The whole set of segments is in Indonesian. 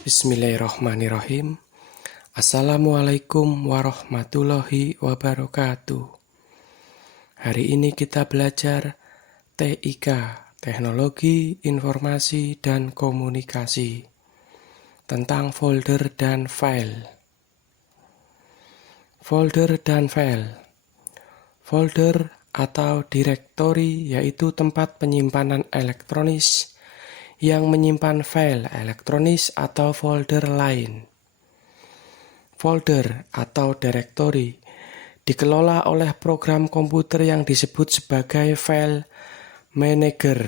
Bismillahirrahmanirrahim. Assalamualaikum warahmatullahi wabarakatuh. Hari ini kita belajar TIK, Teknologi Informasi dan Komunikasi, tentang folder dan file. Folder dan file. Folder atau direktori yaitu tempat penyimpanan elektronis yang menyimpan file elektronis atau folder lain. Folder atau direktori dikelola oleh program komputer yang disebut sebagai file manager,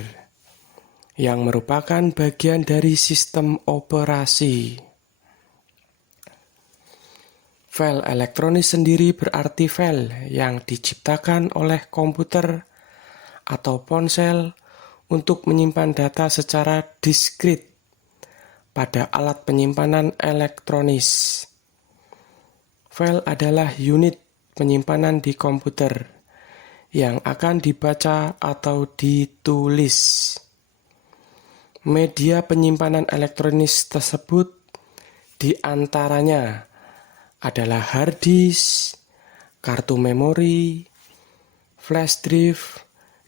yang merupakan bagian dari sistem operasi. File elektronis sendiri berarti file yang diciptakan oleh komputer atau ponsel untuk menyimpan data secara diskrit pada alat penyimpanan elektronis. File adalah unit penyimpanan di komputer yang akan dibaca atau ditulis. Media penyimpanan elektronis tersebut diantaranya adalah hard disk, kartu memori, flash drive,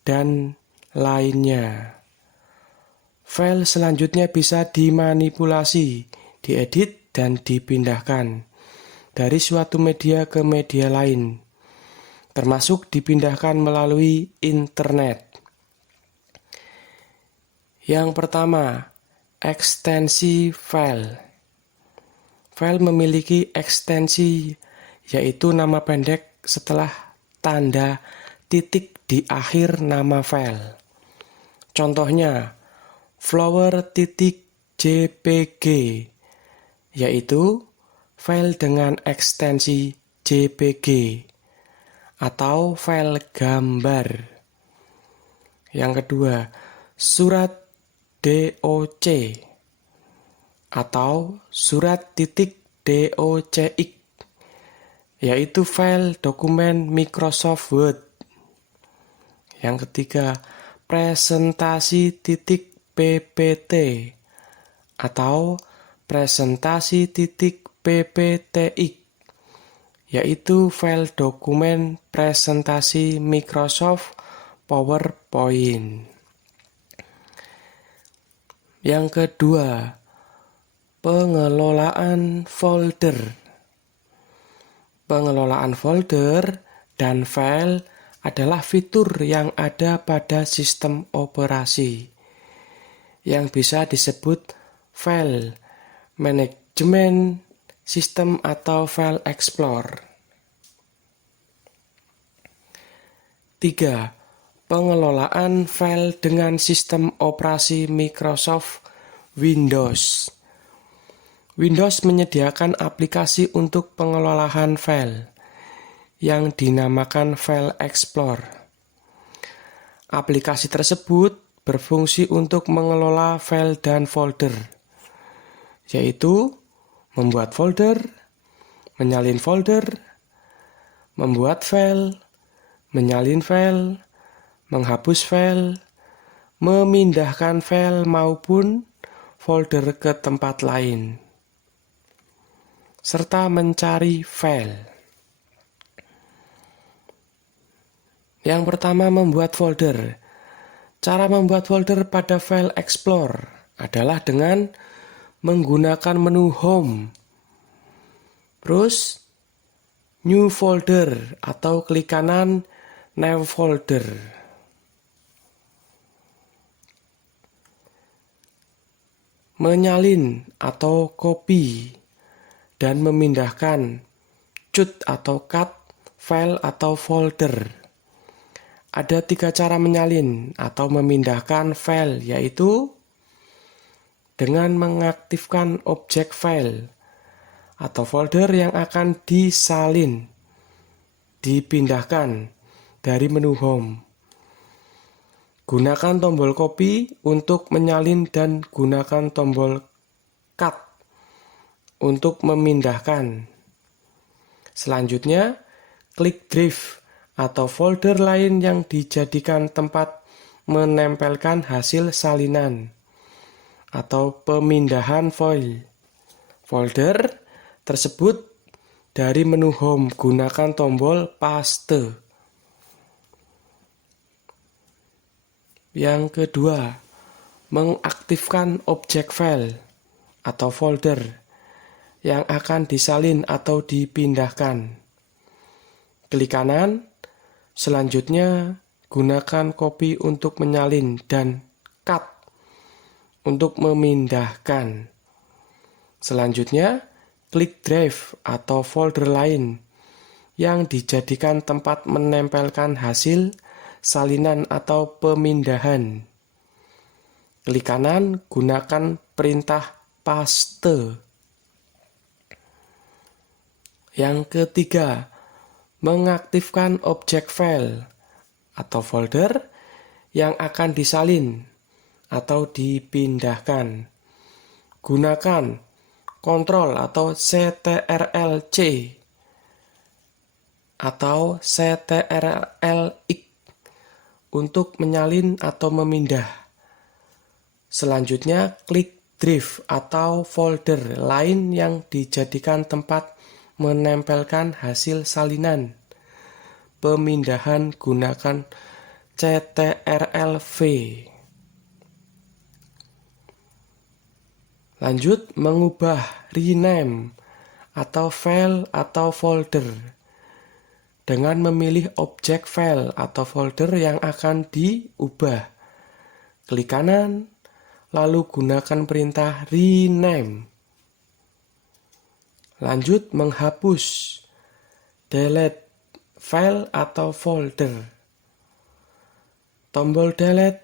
dan lainnya. File selanjutnya bisa dimanipulasi, diedit, dan dipindahkan dari suatu media ke media lain, termasuk dipindahkan melalui internet. Yang pertama, ekstensi file. File memiliki ekstensi, yaitu nama pendek setelah tanda titik di akhir nama file. Contohnya, flower.jpg, yaitu file dengan ekstensi JPG, atau file gambar. Yang kedua, surat DOC, atau surat.docx, yaitu file dokumen Microsoft Word. Yang ketiga, presentasi.ppt, atau presentasi.pptx, yaitu file dokumen presentasi Microsoft PowerPoint. Yang kedua, pengelolaan folder. Pengelolaan folder dan file adalah fitur yang ada pada sistem operasi yang bisa disebut file management system atau file explorer. 3. Pengelolaan file dengan sistem operasi Microsoft Windows. Windows menyediakan aplikasi untuk pengelolaan file yang dinamakan File Explorer. Aplikasi tersebut berfungsi untuk mengelola file dan folder, yaitu membuat folder, menyalin folder, membuat file, menyalin file, menghapus file, memindahkan file maupun folder ke tempat lain, serta mencari file. Yang pertama, membuat folder. Cara membuat folder pada File Explorer adalah dengan menggunakan menu Home, terus New Folder, atau klik kanan New Folder. Menyalin atau copy dan memindahkan cut atau cut file atau folder. Ada 3 cara menyalin atau memindahkan file, yaitu dengan mengaktifkan objek file atau folder yang akan disalin, dipindahkan dari menu Home. Gunakan tombol copy untuk menyalin dan gunakan tombol cut untuk memindahkan. Selanjutnya, klik drive atau folder lain yang dijadikan tempat menempelkan hasil salinan atau pemindahan file. folder tersebut dari menu Home. Gunakan tombol paste. Yang kedua, mengaktifkan objek file atau folder yang akan disalin atau dipindahkan. Klik kanan. Selanjutnya, gunakan copy untuk menyalin dan cut untuk memindahkan. Selanjutnya, klik drive atau folder lain yang dijadikan tempat menempelkan hasil salinan atau pemindahan. Klik kanan, gunakan perintah paste. Yang ketiga, mengaktifkan objek file atau folder yang akan disalin atau dipindahkan. Gunakan Ctrl atau CTRL-C atau CTRL-X untuk menyalin atau memindah. Selanjutnya, klik drive atau folder lain yang dijadikan tempat menempelkan hasil salinan. Pemindahan gunakan CTRL-V. Lanjut, mengubah rename atau file atau folder dengan memilih objek file atau folder yang akan diubah. Klik kanan, lalu gunakan perintah rename. Lanjut, menghapus delete file atau folder. Tombol delete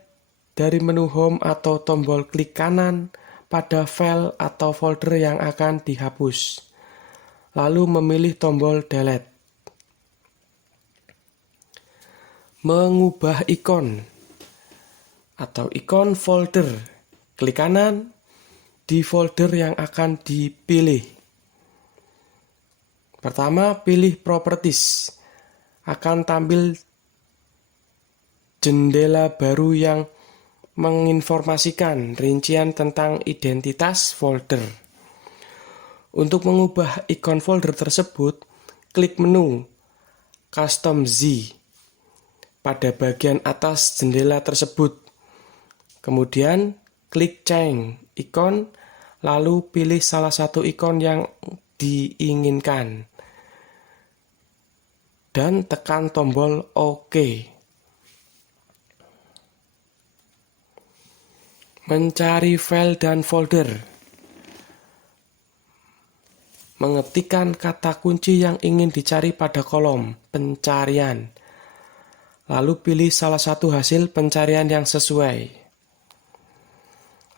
dari menu Home atau tombol klik kanan pada file atau folder yang akan dihapus. Lalu memilih tombol delete. Mengubah ikon atau ikon folder. Klik kanan di folder yang akan dipilih. Pertama, pilih Properties. Akan tampil jendela baru yang menginformasikan rincian tentang identitas folder. Untuk mengubah ikon folder tersebut, klik menu Custom Z pada bagian atas jendela tersebut. Kemudian, klik Change Icon, lalu pilih salah satu ikon yang diinginkan dan tekan tombol OK. Mencari file dan folder. Mengetikkan kata kunci yang ingin dicari pada kolom pencarian. Lalu pilih salah satu hasil pencarian yang sesuai.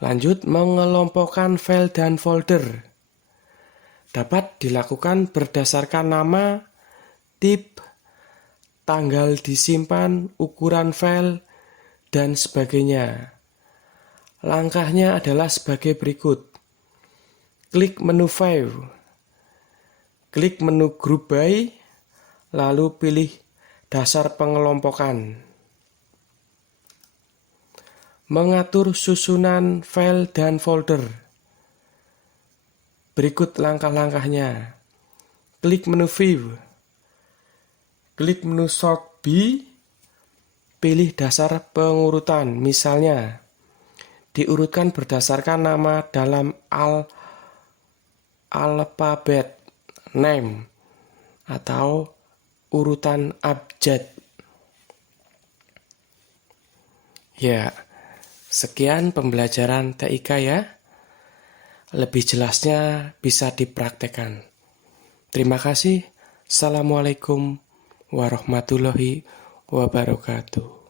Lanjut, mengelompokkan file dan folder. Dapat dilakukan berdasarkan nama, tip, tanggal disimpan, ukuran file, dan sebagainya. Langkahnya adalah sebagai berikut. Klik menu File. Klik menu Group By, lalu pilih dasar pengelompokan. Mengatur susunan file dan folder. Berikut langkah-langkahnya. Klik menu View. Klik menu Sort By, pilih dasar pengurutan, misalnya diurutkan berdasarkan nama dalam alfabet name atau urutan abjad. Ya, sekian pembelajaran TIK ya. Lebih jelasnya bisa dipraktekkan. Terima kasih. Assalamualaikum warahmatullahi wabarakatuh.